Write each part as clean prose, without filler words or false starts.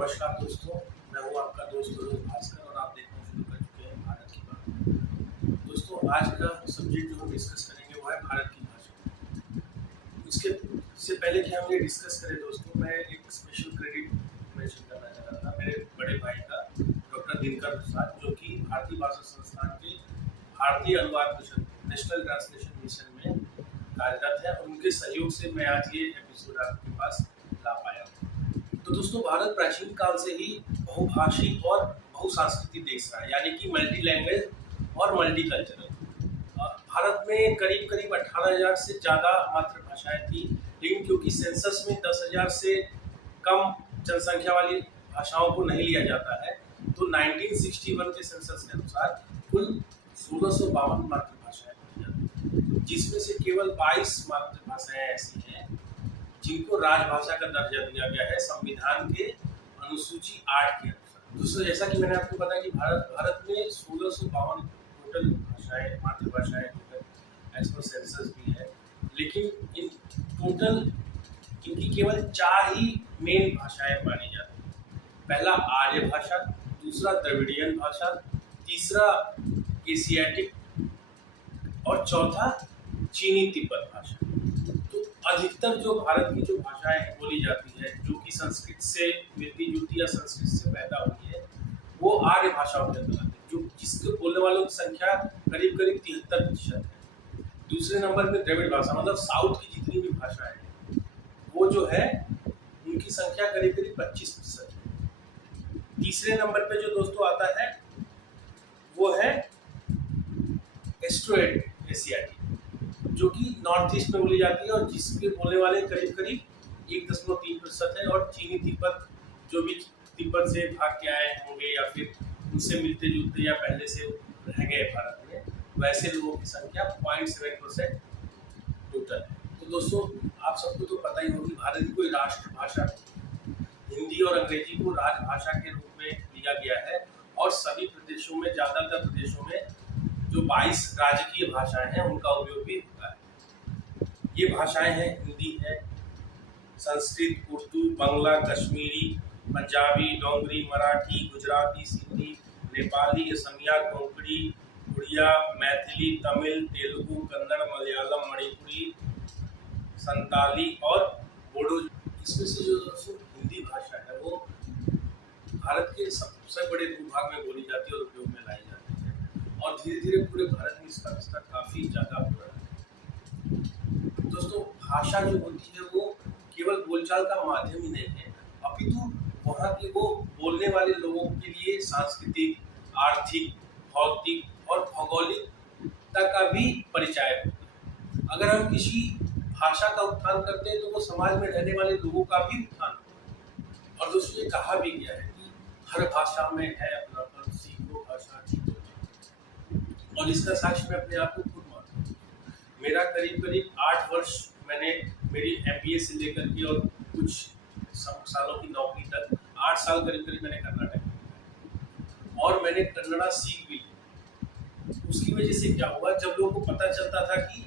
नमस्कार दोस्तों, मैं हूँ आपका दोस्त मनोज भास्कर और आप देखना शुरू कर चुके हैं भारत की बात। दोस्तों, आज का सब्जेक्ट जो हम डिस्कस करेंगे वो है भारत की भाषा। इससे पहले कि हम ये डिस्कस करें दोस्तों, मैं एक स्पेशल क्रेडिट मेंशन करना चाह रहा था मेरे बड़े भाई का, डॉक्टर दिनकर प्रसाद, जो कि भारतीय भाषा संस्थान के भारतीय अनुवाद मिशन नेशनल ट्रांसलेशन मिशन में कार्यरत है और उनके सहयोग से मैं आज ये एपिसोड आपके पास ला पाया हूँ। तो दोस्तों, भारत प्राचीन काल से ही बहुभाषी और बहुसांस्कृतिक देश रहा है, यानी कि मल्टी लैंग्वेज और मल्टी कल्चरल। भारत में करीब करीब 18,000 से ज़्यादा मातृभाषाएं थी, लेकिन क्योंकि सेंसस में 10,000 से कम जनसंख्या वाली भाषाओं को नहीं लिया जाता है, तो 1961 के सेंसस के अनुसार कुल 1652 मातृभाषाएं बोली जाती हैं, जिसमें से केवल 22 मातृभाषाएं ऐसी हैं जिनको राजभाषा का दर्जा दिया गया है संविधान के अनुसूची 8 के अनुसार। दोस्तों, जैसा कि मैंने आपको बताया कि भारत में 1652 टोटल भाषाएं मातृभाषाएं एज पर सेंसस भी है, लेकिन इन टोटल इनकी केवल 4 ही मेन भाषाएं मानी जाती हैं। पहला आर्य भाषा, दूसरा द्रविड़ियन भाषा, तीसरा एशियाटिक और चौथा चीनी तिब्बत भाषा। अधिकतर जो भारत की जो भाषाएं बोली जाती है, जो कि संस्कृत से मिलती जुलती या संस्कृत से पैदा हुई है, वो आर्य भाषाओं के अंतर्गत है, जो जिसके बोलने वालों की संख्या करीब करीब 73% है। दूसरे नंबर पे द्रविड़ भाषा, मतलब साउथ की जितनी भी भाषाएं हैं वो जो है उनकी संख्या करीब करीब 25% है। तीसरे नंबर पे जो दोस्तों आता है वो है एस्ट्रो एशियाटिक, जो कि नॉर्थ ईस्ट में बोली जाती है और जिसके बोलने वाले करीब करीब 1.3% है। और चीनी तिब्बत, जो भी तिब्बत से भाग के आए होंगे या फिर उनसे मिलते जुलते या पहले से रह गए भारत में, वैसे लोगों की संख्या 0.7% टोटल है। तो दोस्तों, आप सबको तो पता ही होगी भारत की कोई राष्ट्रभाषा हिंदी और अंग्रेजी को राजभाषा के रूप में लिया गया है और सभी प्रदेशों में, ज़्यादातर प्रदेशों में जो 22 राजकीय भाषाएं हैं उनका उपयोग भी होता है। ये भाषाएं हैं हिंदी है, संस्कृत, उर्दू, बांग्ला, कश्मीरी, पंजाबी, डोगरी, मराठी, गुजराती, सिंधी, नेपाली, असमिया, कोंकणी, उड़िया, मैथिली, तमिल, तेलुगु, कन्नड़, मलयालम, मणिपुरी, संताली और बोडो। इसमें से जो हिंदी भाषा है वो भारत के सबसे बड़े भूभाग में बोली जाती है और उपयोग में लाई जाती है और धीरे धीरे पूरे भारत में इसका विस्तार काफ़ी ज़्यादा हो रहा है। दोस्तों, भाषा जो होती है वो केवल बोलचाल का माध्यम ही नहीं है, अपितु वहाँ के वो बोलने वाले लोगों के लिए सांस्कृतिक, आर्थिक, भौतिक और भौगोलिकता का भी परिचय होता है। अगर हम किसी भाषा का उत्थान करते हैं तो वो समाज में रहने वाले लोगों का भी उत्थान होता है। और दोस्तों, ये कहा भी गया है कि हर भाषा में है अपनापन, सीखो भाषा की। और इसका साक्ष्य मैं अपने आप को खुद मानता हूँ। मेरा करीब करीब 8 वर्ष मैंने मेरी MBA से लेकर के और कुछ सालों की नौकरी तक 8 साल करीब करीब मैंने कर्नाटक में और मैंने कन्नड़ा सीख भी। उसकी वजह से क्या हुआ, जब लोगों को पता चलता था कि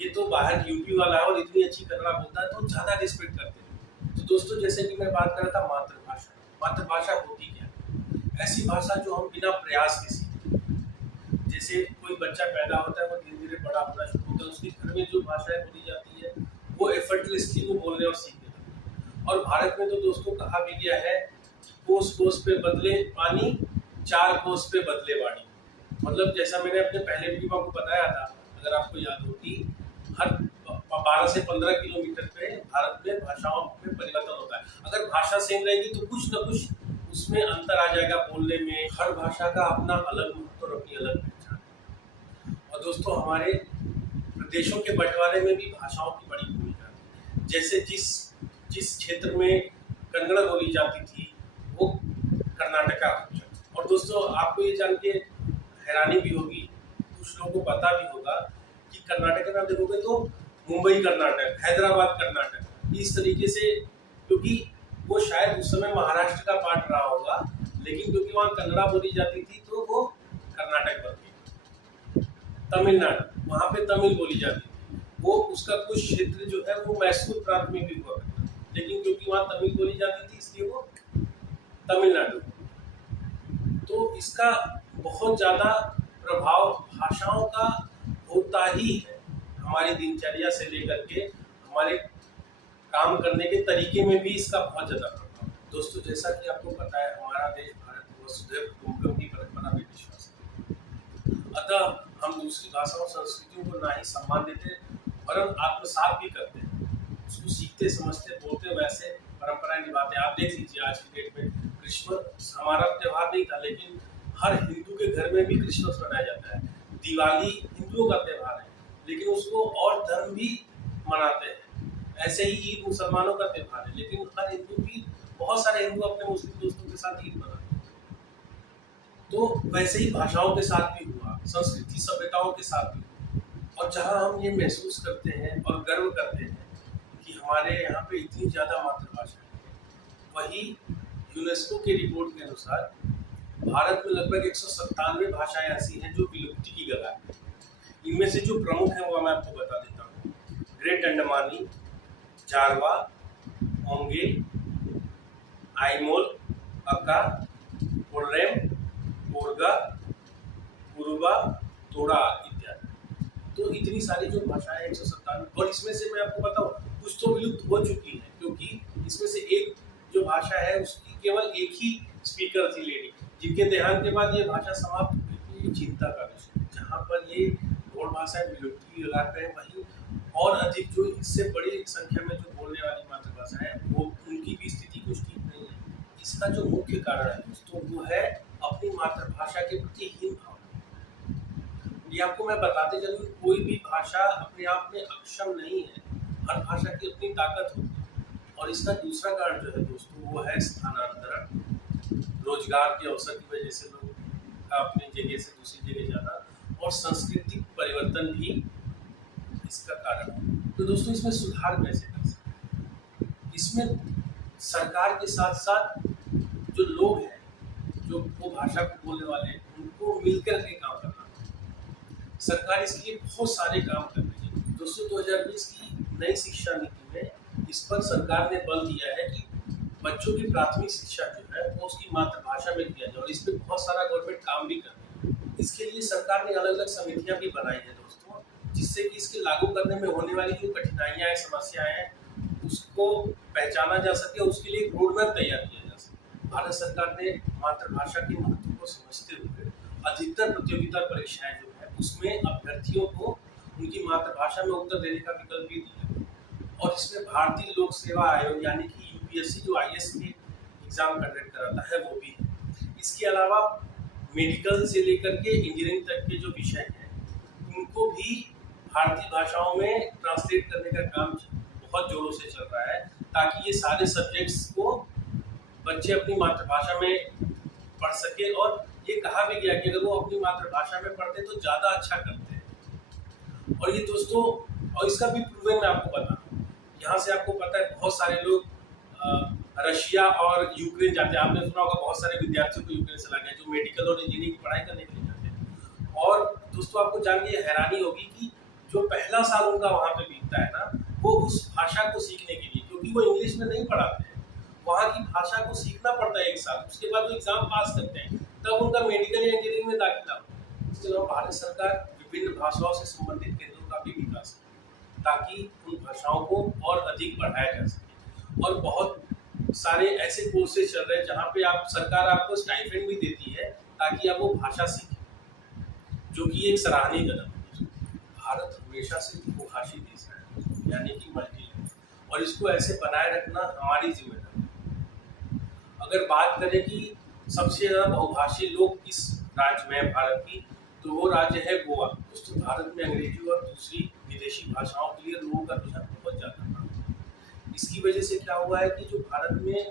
ये तो बाहर यूपी वाला है और इतनी अच्छी कन्नड़ा बोलता है, तो ज़्यादा रिस्पेक्ट करते हैं। तो दोस्तों, जैसे कि मैं बात कर रहा था मातृभाषा, मातृभाषा होती क्या? ऐसी भाषा जो हम बिना प्रयास के सीखते हैं। जैसे कोई बच्चा पैदा होता है, वो धीरे धीरे बड़ा होना शुरू होता है, उसके घर में जो भाषाएं बोली जाती है वो एफर्टलेसली वो बोलने और सीखने लगता है। और भारत में तो दोस्तों कहा भी गया है, कोस कोस पे बदले पानी, 4 कोस पे बदले वाणी। मतलब जैसा मैंने अपने पहले वीडियो में आपको बताया था, अगर आपको याद होगी, हर 12 से 15 किलोमीटर पे भारत में भाषाओं में परिवर्तन होता है। अगर भाषा सेम रहेगी तो कुछ न कुछ उसमें अंतर आ जाएगा बोलने में। हर भाषा का अपना अलग महत्व और अपनी अलग पहचान है। और दोस्तों, हमारे प्रदेशों के बंटवारे में भी भाषाओं की बड़ी भूमिका है। जैसे जिस क्षेत्र में कन्नड़ बोली जाती थी वो कर्नाटका हो जाता। और दोस्तों, आपको ये जान के हैरानी भी होगी, कुछ लोगों को पता भी होगा कि कर्नाटक का नाम देखोगे तो मुंबई कर्नाटक, हैदराबाद कर्नाटक, इस तरीके से, क्योंकि वो शायद उस समय महाराष्ट्र का पार्ट रहा होगा, लेकिन क्योंकि वहाँ कन्नड़ा बोली जाती थी तो वो कर्नाटक बन गई। तमिलनाडु, वहाँ पे तमिल बोली जाती थी, वो उसका कुछ क्षेत्र जो है वो मैसूर प्रांत में भी हुआ करता, लेकिन क्योंकि वहाँ तमिल बोली जाती थी इसलिए वो तमिलनाडु। तो इसका बहुत ज़्यादा प्रभाव भाषाओं का होता ही है, हमारी दिनचर्या से लेकर के हमारे काम करने के तरीके में भी इसका बहुत ज़्यादा प्रभाव है। दोस्तों, जैसा कि आपको पता है, हमारा देश भारत वसुधैव कुटुंबकम की परंपरा में विश्वास है। अतः हम दूसरी भाषाओं संस्कृतियों को ना ही सम्मान देते वरन आत्मसात भी करते हैं, उसको सीखते समझते बोलते वैसे परंपराएं निभाते हैं। आप देख लीजिए आज की डेट में क्रिसमस हमारा त्योहार नहीं था, लेकिन हर हिंदू के घर में भी क्रिसमस मनाया जाता है। दिवाली हिंदुओं का त्योहार है, लेकिन उसको और धर्म भी मनाते हैं। ऐसे ही ईद मुसलमानों का त्योहार है, लेकिन हर हिंदू भी, बहुत सारे हिंदू अपने मुस्लिम दोस्तों के साथ ईद मनाते हैं। तो वैसे ही भाषाओं के साथ भी हुआ, संस्कृति सभ्यताओं के साथ भी हुआ। और जहाँ हम ये महसूस करते हैं और गर्व करते हैं कि हमारे यहाँ पे इतनी ज़्यादा मातृभाषा है, वही यूनेस्को के रिपोर्ट के अनुसार भारत में लगभग 197 भाषाएं ऐसी हैं जो विलुप्ति की कगार है। इनमें से जो प्रमुख हैं वो मैं आपको बता देता हूँ। ग्रेट अंडमानी, जारवा, ओंगे, आइमोल, अका, कोर्रेम, कोरगा, कुरुबा, तोड़ा इत्यादि। तो इतनी सारी जो भाषाएं 197, और इसमें से मैं आपको बताऊं कुछ तो विलुप्त हो चुकी है, क्योंकि इसमें से एक जो भाषा है उसकी केवल एक ही स्पीकर थी, लेडी, जिनके देहांत के बाद ये भाषा समाप्त हो गई। ये चिंता का विषय, जहाँ पर ये गौड़ भाषाएं विलुप्ति की कगार पे है, वहीं और अधिक जो इससे बड़ी संख्या में जो बोलने वाली मातृभाषा है वो उनकी भी स्थिति कुछ ठीक नहीं है। इसका जो मुख्य कारण है दोस्तों वो है अपनी मातृभाषा के प्रति हीन भावना। ये आपको मैं बताते चलूं, कोई भी भाषा अपने आप में अक्षम नहीं है, हर भाषा की अपनी ताकत होती है। और इसका दूसरा कारण जो है दोस्तों वो है स्थानांतरण, रोजगार के अवसर की वजह से लोग अपनी जगह से दूसरी जगह जाना, और सांस्कृतिक परिवर्तन भी इसका कारण है। तो दोस्तों, इसमें सुधार कैसे कर सकते हैं? इसमें सरकार के साथ साथ जो लोग हैं, जो वो भाषा को बोलने वाले हैं, उनको मिलकर के काम करना। सरकार इसके लिए बहुत सारे काम कर रही है। दोस्तों, 2020 की नई शिक्षा नीति में इस पर सरकार ने बल दिया है कि बच्चों की प्राथमिक शिक्षा जो है वो उसकी मातृभाषा में दिया जाए, और इस पर बहुत सारा गवर्नमेंट काम भी कर रही है। इसके लिए सरकार ने अलग अलग समितियां भी बनाई है दोस्तों, जिससे कि इसके लागू करने में होने वाली जो कठिनाइयां हैं, समस्याएं हैं, उसको पहचाना जा सके, उसके लिए एक रोड मैप तैयार किया जा सके। भारत सरकार ने मातृभाषा के महत्व को समझते हुए अधिकतर प्रतियोगिता परीक्षाएं जो है उसमें अभ्यर्थियों को उनकी मातृभाषा में उत्तर देने का विकल्प भी दिया। और इसमें भारतीय लोक सेवा आयोग यानी कि यूपीएससी जो आईएएस के एग्जाम कंडक्ट कराता है वो भी है। इसके अलावा मेडिकल से लेकर के इंजीनियरिंग तक के जो विषय हैं उनको भी भारतीय भाषाओं में ट्रांसलेट करने का काम बहुत जोरों से चल रहा है, ताकि ये सारे सब्जेक्ट्स को बच्चे अपनी मातृभाषा में पढ़ सके। और ये कहा भी गया कि अगर वो अपनी मातृभाषा में पढ़ते तो ज़्यादा अच्छा करते हैं। और ये दोस्तों, और इसका भी प्रूवन मैं आपको बता दूं, यहाँ से आपको पता है बहुत सारे लोग रशिया और यूक्रेन जाते हैं। आपने सुना होगा बहुत सारे विद्यार्थियों को यूक्रेन से लाया जो मेडिकल और इंजीनियरिंग की पढ़ाई करने के लिए जाते हैं। और दोस्तों, आपको जान के हैरानी होगी कि जो पहला साल उनका वहाँ पे बीतता है ना, वो उस भाषा को सीखने के लिए, क्योंकि वो इंग्लिश में नहीं पढ़ाते हैं, वहाँ की भाषा को सीखना पड़ता है 1 साल। उसके बाद वो एग्जाम पास करते हैं, तब उनका मेडिकल या इंजीनियरिंग में दाखिला होता है। इसके अलावा भारत सरकार विभिन्न भाषाओं से संबंधित केंद्रों का भी विकास करे, ताकि उन भाषाओं को और अधिक बढ़ाया जा सके। और बहुत सारे ऐसे कोर्सेज चल रहे हैं जहाँ पे सरकार आपको स्टाइपेंड भी देती है ताकि आप वो भाषा सीखें, जो कि एक सराहनीय कदम है। भारत हमेशा से बहुभाषी देश है, यानी कि मल्टीलैंग्वेज, और इसको ऐसे बनाए रखना हमारी जिम्मेदारी है। अगर बात करें कि सबसे ज़्यादा बहुभाषी लोग किस राज्य में है भारत की, तो वो राज्य है गोवा। दोस्तों, भारत में अंग्रेजी और दूसरी विदेशी भाषाओं के लिए लोगों का रुझान बहुत ज़्यादा है। इसकी वजह से क्या हुआ है कि जो भारत में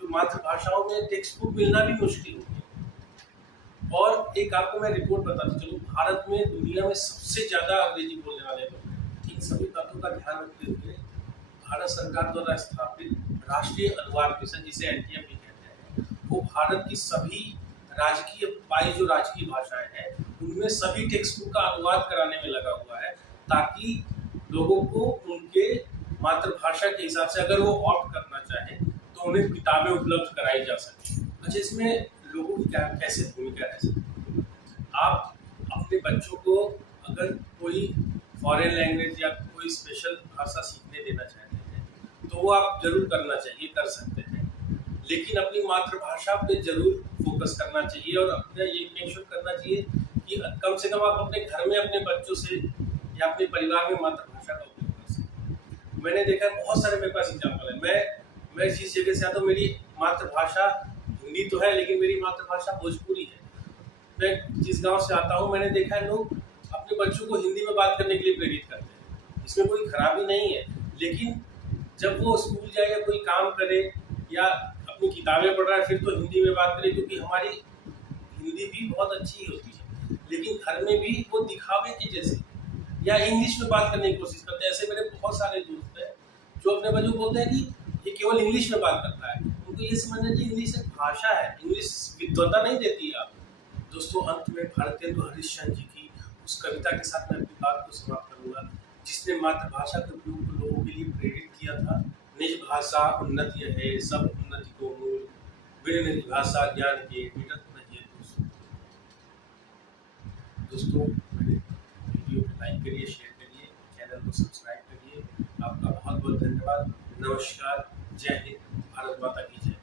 जो मातृभाषाओं में टेक्स्ट बुक मिलना भी मुश्किल हो गया। और एक आपको मैं रिपोर्ट बताता चलूँ, भारत में दुनिया में सबसे ज़्यादा अंग्रेजी बोलने वाले लोग हैं। इन सभी बातों का ध्यान रखते हुए भारत सरकार द्वारा स्थापित राष्ट्रीय अनुवाद मिशन, जिसे एनटीएम भी कहते हैं, वो भारत की सभी राजकीय 22 जो राजकीय भाषाएं हैं उनमें सभी टेक्स्ट बुक का अनुवाद कराने में लगा हुआ है, ताकि लोगों को उनके मातृभाषा के हिसाब से अगर वो ऑप्ट करना चाहें तो उन्हें किताबें उपलब्ध कराई जा सके। अच्छा, इसमें लोगों की क्या कैसे भूमिका रह सकती है? आप अपने बच्चों को अगर कोई फॉरेन लैंग्वेज या कोई स्पेशल भाषा सीखने देना चाहते हैं तो वो आप जरूर करना चाहिए, कर सकते हैं। लेकिन अपनी मातृभाषा पे जरूर फोकस करना चाहिए और अपना ये मेक श्योर करना चाहिए कि कम से कम आप अपने घर में अपने बच्चों से या अपने परिवार में मातृभाषा का उपयोग कर सकते हैं। मैंने देखा है, बहुत सारे मेरे पास एग्जाम्पल है। मैं जिस जगह से आता हूँ, मेरी मातृभाषा हिंदी तो है लेकिन मेरी मातृभाषा भोजपुरी है। मैं जिस गांव से आता हूँ, मैंने देखा है लोग अपने बच्चों को हिंदी में बात करने के लिए प्रेरित करते हैं। इसमें कोई खराबी नहीं है, लेकिन जब वो स्कूल जाए या कोई काम करे या अपनी किताबें पढ़ रहा है फिर तो हिंदी में बात करे, क्योंकि हमारी हिंदी भी बहुत अच्छी होती है। लेकिन घर में भी वो दिखावे के जैसे या इंग्लिश में बात करने की कोशिश करते हैं। ऐसे मेरे बहुत सारे दोस्त हैं जो अपने बच्चों को बोलते हैं कि ये केवल इंग्लिश में बात करता है। उनको ये समझना चाहिए इंग्लिश एक भाषा है, इंग्लिश विद्वता नहीं देती है। आप दोस्तों, अंत में भारतेंदु हरिश्चंद्र जी की उस कविता के साथ मैं अपनी बात को समाप्त करूंगा, जिसने मातृभाषा के उपयोग को लोगों के लिए प्रेरित किया था। निज भाषा उन्नति है, सब उन्नति को मूल, बिन निज भाषा ज्ञान के मिटत नहीं है। दोस्तों, मेरे वीडियो को लाइक करिए, शेयर करिए, चैनल को सब्सक्राइब करिए। आपका बहुत बहुत धन्यवाद। नमस्कार, जय हिंद, भारत माता की जय।